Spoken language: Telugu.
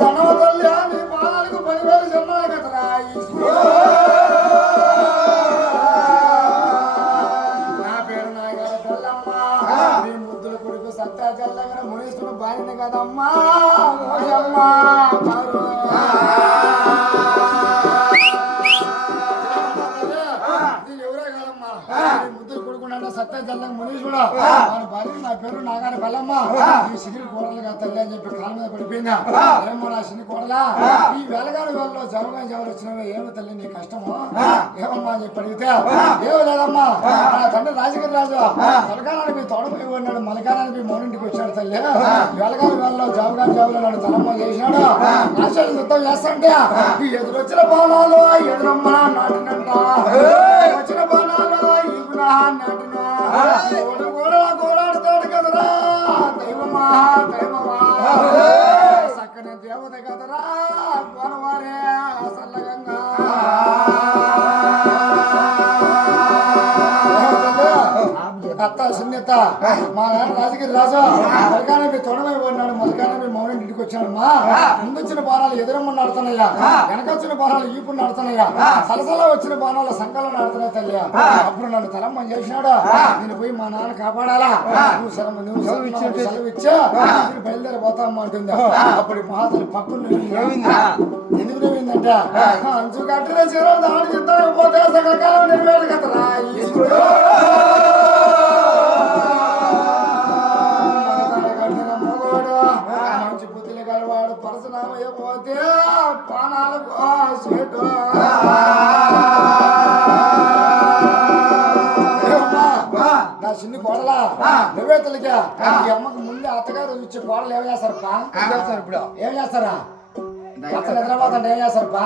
దండవ తల్లి నీ పాదాలకు 10,000 జన్మాలు కదరా నా పేరు నాయగారు తెల్లమ్మ నీ ముద్దుల కొడుకు సత్తా చల్లగా మునీశ్వరుడు భార్యని కదమ్మా ముద్దులు కొడుకున్నా సత్తా చల్లగా మునీశ్వరుడు మన భార్య నా పేరు నాగారి బల్లమ్మ ఈ సిగిరి కోడలుగా తల్లి అని చెప్పి కాళ్ళ మీద పడిపోయిందా ఏమో నా సిని కోడలా ఈ వెలగాడు వేళలో జవగా జవలు వచ్చినవే ఏమో తల్లి నీ కష్టము ఏమమ్మా అని చెప్పి అడిగితే ఏమో లేదమ్మా నా తండ్రి రాజగిరి రాజు తలకాలానికి మీ తోడపోయి ఉన్నాడు మలకాలానికి మీ మౌనింటికి వచ్చాడు తల్లి వెలగాడు వేళలో జవగా జవలు నాడు తలమ్మ చేసినాడు ఆశలు యుద్ధం చేస్తాంటే ఈ ఎదురొచ్చిన బాణాలు ఎదురమ్మ నాటినంట వచ్చిన బాణాలు ఈగునా నాటినా గోడాడుతాడు కదరా దైవమా దైవమా చక్కని దేవత కదరా కోనవారే సల్లగంగా అత్త సున్యత మా నాన్న రాజగిరి రాజా మలకానే మీ తొడమై పోయినాడు మలకానే మీ మౌనం ఇంటికి వచ్చాడమ్మా ముందొచ్చిన బాణాలు ఎదురమ్మ నడుతున్నాయా వెనకొచ్చిన బాణాలు ఈపుడు నడుతున్నాయా సలసలా వచ్చిన బాణాలు సంకల్లో నడుతున్నాయి తల్లి అప్పుడు నన్ను తలమ్మ చేసినాడు నేను పోయి మా నాన్న కాపాడాలా నువ్వు సెలవు ఇచ్చా నేను బయలుదేరిపోతామ్మా అంటుంది అప్పుడు మహాతల్లి పక్కన ఎందుకు నవ్విందంటే అంచు కట్టిన చీర దాడి యుద్ధానికి పోతే సకలకాలం నెరవేరు కదరా మంచి బుద్ధులు గలవాడు పరశురామయ్య పోతే పానాలకు చెట్టు నా చిన్ని కోడలా నువ్వే తల్లిగా ఈ అమ్మకు ముందే అత్తగారు ఇచ్చే కోడలు ఏం చేస్తారప్పా ఇప్పుడు ఏం చేస్తారా అతను నిద్రపోతాంటే ఏం చేస్తారప్పా